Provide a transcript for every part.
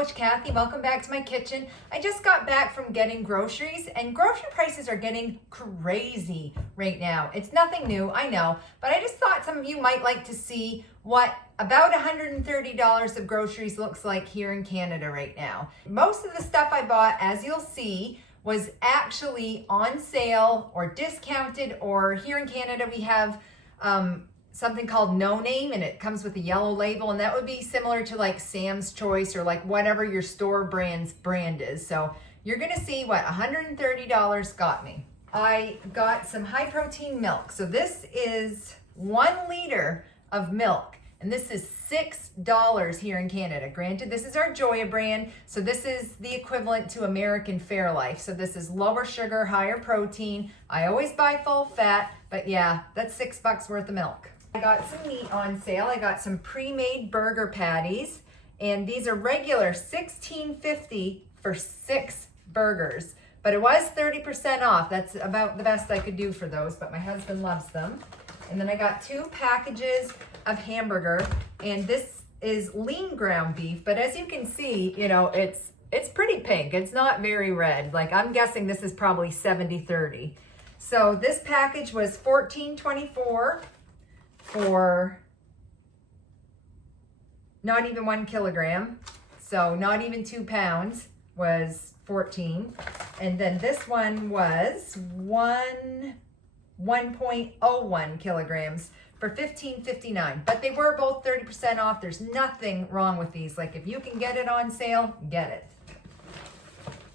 Coach Kathy. Welcome back to my kitchen. I just got back from getting groceries, and grocery prices are getting crazy right now. It's nothing new, I know, but I just thought some of you might like to see what about $130 of groceries looks like here in Canada right now. Most of the stuff I bought, as you'll see, was actually on sale or discounted, or here in Canada we have something called No Name, and it comes with a yellow label, and that would be similar to like Sam's Choice or like whatever your store brand is. So you're gonna see what $130 got me. I got some high protein milk. So this is 1 liter of milk, and this is $6 here in Canada. Granted, this is our Joya brand, so this is the equivalent to American Fairlife. So this is lower sugar, higher protein. I always buy full fat, but yeah, that's $6 worth of milk. I got some meat on sale. I got some pre-made burger patties, and these are regular $16.50 for 6 burgers, but it was 30% off. That's about the best I could do for those, but my husband loves them. And then I got 2 packages of hamburger, and this is lean ground beef, but as you can see, you know, it's pretty pink. It's not very red. Like, I'm guessing this is probably 70-30. So this package was $14.24 for not even 1 kilogram. So not even 2 pounds was 14. And then this one was 1.01 kilograms for $15.59. But they were both 30% off. There's nothing wrong with these. Like, if you can get it on sale, get it.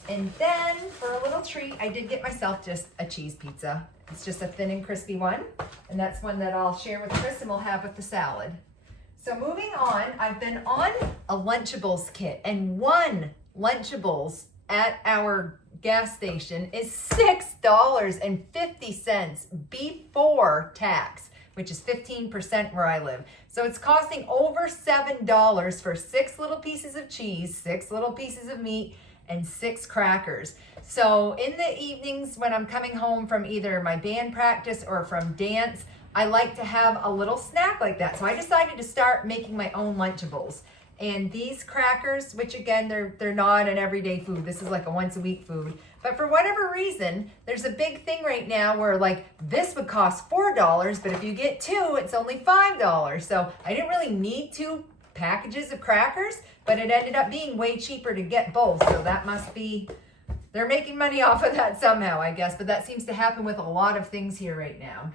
And then for a little treat, I did get myself just a cheese pizza. It's just a thin and crispy one. And that's one that I'll share with Chris and we'll have with the salad. So moving on, I've been on a Lunchables kit, and 1 Lunchables at our gas station is $6.50 before tax, which is 15% where I live. So it's costing over $7 for 6 little pieces of cheese, 6 little pieces of meat, and 6 crackers. So in the evenings when I'm coming home from either my band practice or from dance, I like to have a little snack like that. So I decided to start making my own Lunchables. And these crackers, which again, they're not an everyday food. This is like a once a week food. But for whatever reason, there's a big thing right now where like this would cost $4, but if you get 2, it's only $5. So I didn't really need 2 packages of crackers, but it ended up being way cheaper to get both. So that must be, they're making money off of that somehow, I guess. But that seems to happen with a lot of things here right now.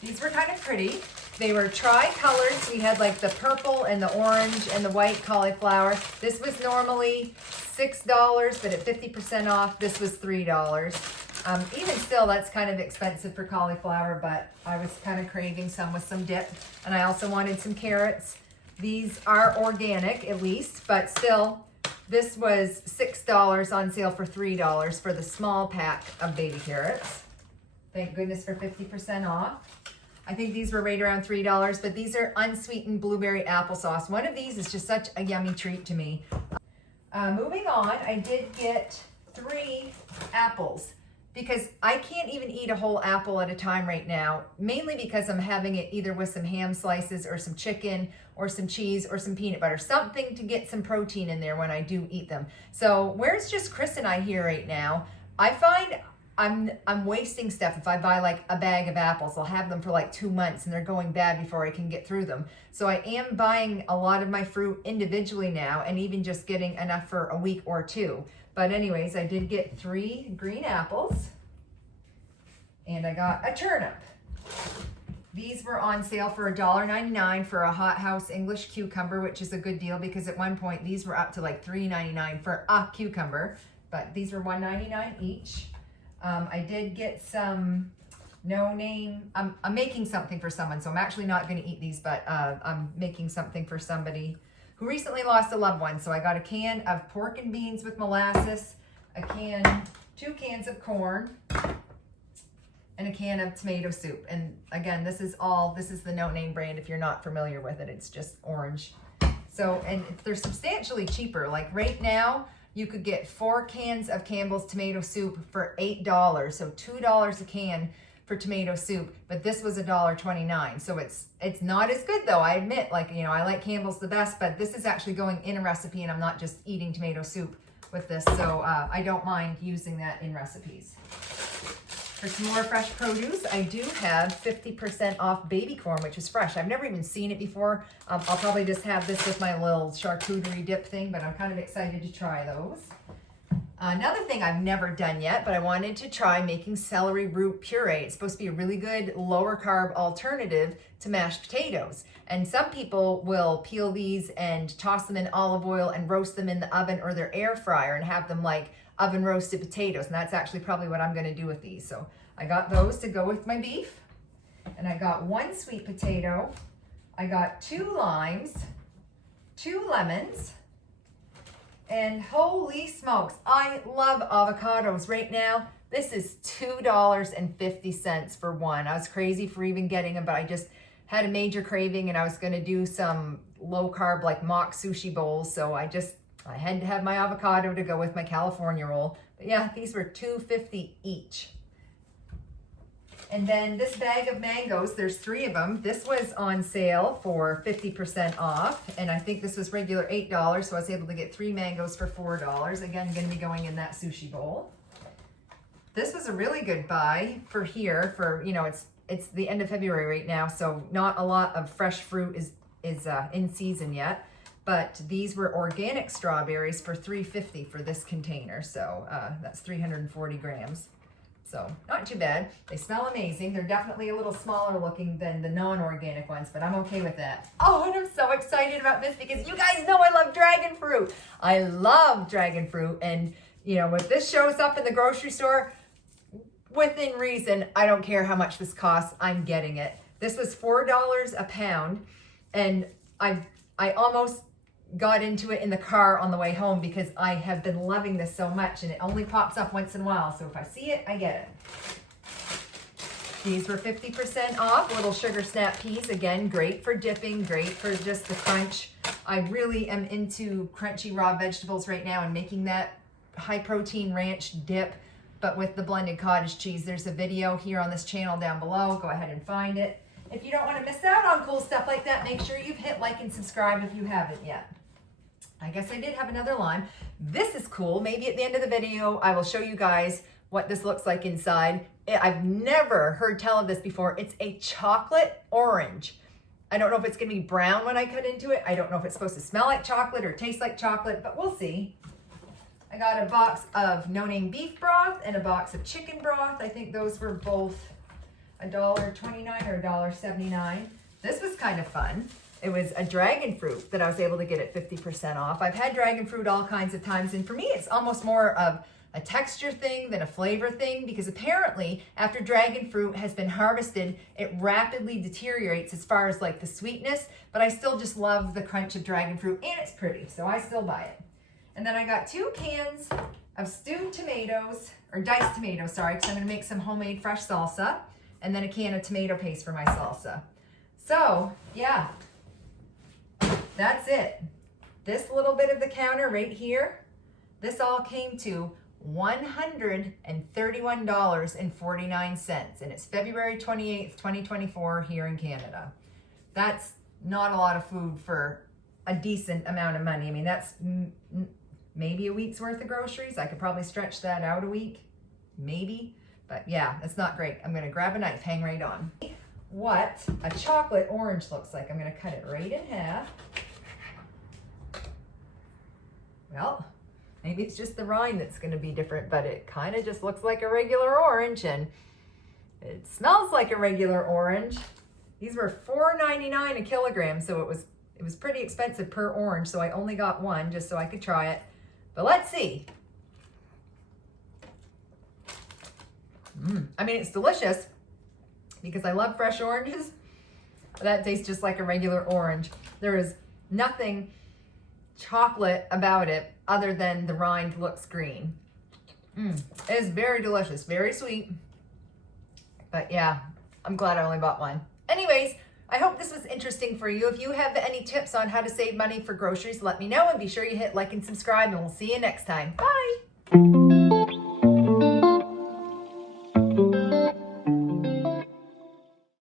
These were kind of pretty. They were tri-colored, so we had like the purple and the orange and the white cauliflower. This was normally $6, but at 50% off, this was $3. Even still, that's kind of expensive for cauliflower, but I was kind of craving some with some dip. And I also wanted some carrots. These are organic, at least, but still, this was $6 on sale for $3 for the small pack of baby carrots. Thank goodness for 50% off. I think these were right around $3, but these are unsweetened blueberry applesauce. One of these is just such a yummy treat to me. Moving on, I did get 3 apples, because I can't even eat a whole apple at a time right now, mainly because I'm having it either with some ham slices or some chicken or some cheese or some peanut butter, something to get some protein in there when I do eat them. So where's just Chris and I here right now, I find I'm wasting stuff. If I buy like a bag of apples, I'll have them for like 2 months and they're going bad before I can get through them. So I am buying a lot of my fruit individually now, and even just getting enough for a week or 2. But anyways, I did get 3 green apples, and I got a turnip. These were on sale for $1.99 for a Hot House English cucumber, which is a good deal because at one point these were up to like $3.99 for a cucumber, but these were $1.99 each. I did get some No Name. I'm making something for someone, so I'm actually not going to eat these, but I'm making something for somebody who recently lost a loved one. So I got a can of pork and beans with molasses, 2 cans of corn, and a can of tomato soup. And again, this is the No Name brand if you're not familiar with it. It's just orange. So, and they're substantially cheaper. Like right now, you could get 4 cans of Campbell's tomato soup for $8, so $2 a can. for tomato soup, but this was $1.29. So it's not as good though. I admit, like, you know, I like Campbell's the best, but this is actually going in a recipe and I'm not just eating tomato soup with this. So I don't mind using that in recipes. For some more fresh produce, I do have 50% off baby corn, which is fresh. I've never even seen it before. I'll probably just have this with my little charcuterie dip thing, but I'm kind of excited to try those. Another thing I've never done yet, but I wanted to try making celery root puree. It's supposed to be a really good lower carb alternative to mashed potatoes. And some people will peel these and toss them in olive oil and roast them in the oven or their air fryer and have them like oven roasted potatoes. And that's actually probably what I'm gonna do with these. So I got those to go with my beef. And I got 1 sweet potato. I got 2 limes, 2 lemons, and holy smokes, I love avocados. Right now, this is $2.50 for one. I was crazy for even getting them, but I just had a major craving and I was gonna do some low carb like mock sushi bowls. So I had to have my avocado to go with my California roll. But yeah, these were $2.50 each. And then this bag of mangoes, there's 3 of them. This was on sale for 50% off. And I think this was regular $8, so I was able to get 3 mangoes for $4. Again, gonna be going in that sushi bowl. This was a really good buy for here for, you know, it's the end of February right now, so not a lot of fresh fruit is in season yet. But these were organic strawberries for $3.50 for this container. So that's 340 grams. So not too bad. They smell amazing. They're definitely a little smaller looking than the non-organic ones, but I'm okay with that. Oh, and I'm so excited about this because you guys know I love dragon fruit. I love dragon fruit. And you know, if this shows up in the grocery store, within reason, I don't care how much this costs, I'm getting it. This was $4 a pound. And I almost got into it in the car on the way home because I have been loving this so much and it only pops up once in a while. So if I see it, I get it. These were 50% off, little sugar snap peas. Again, great for dipping, great for just the crunch. I really am into crunchy raw vegetables right now and making that high protein ranch dip, but with the blended cottage cheese. There's a video here on this channel down below. Go ahead and find it. If you don't want to miss out on cool stuff like that, make sure you've hit like and subscribe if you haven't yet. I guess I did have another lime. This is cool. Maybe at the end of the video, I will show you guys what this looks like inside. I've never heard tell of this before. It's a chocolate orange. I don't know if it's gonna be brown when I cut into it. I don't know if it's supposed to smell like chocolate or taste like chocolate, but we'll see. I got a box of no-name beef broth and a box of chicken broth. I think those were both $1.29 or $1.79. This was kind of fun. It was a dragon fruit that I was able to get at 50% off. I've had dragon fruit all kinds of times, and for me, it's almost more of a texture thing than a flavor thing, because apparently after dragon fruit has been harvested, it rapidly deteriorates as far as like the sweetness, but I still just love the crunch of dragon fruit, and it's pretty, so I still buy it. And then I got 2 cans of stewed tomatoes, or diced tomatoes, sorry, because I'm gonna make some homemade fresh salsa, and then a can of tomato paste for my salsa. So, yeah. That's it. This little bit of the counter right here, this all came to $131.49, and it's February 28th, 2024 here in Canada. That's not a lot of food for a decent amount of money. I mean, that's maybe a week's worth of groceries. I could probably stretch that out a week, maybe, but yeah, it's not great. I'm gonna grab a knife, hang right on. What a chocolate orange looks like. I'm gonna cut it right in half. Well, maybe it's just the rind that's going to be different, but it kind of just looks like a regular orange, and it smells like a regular orange. These were $4.99 a kilogram, so it was pretty expensive per orange, so I only got one just so I could try it. But let's see. I mean, it's delicious because I love fresh oranges, but that tastes just like a regular orange. There is nothing chocolate about it other than the rind looks green. It is very delicious, very sweet. But yeah, I'm glad I only bought one. Anyways, I hope this was interesting for you. If you have any tips on how to save money for groceries, let me know, and be sure you hit like and subscribe, and we'll see you next time. Bye.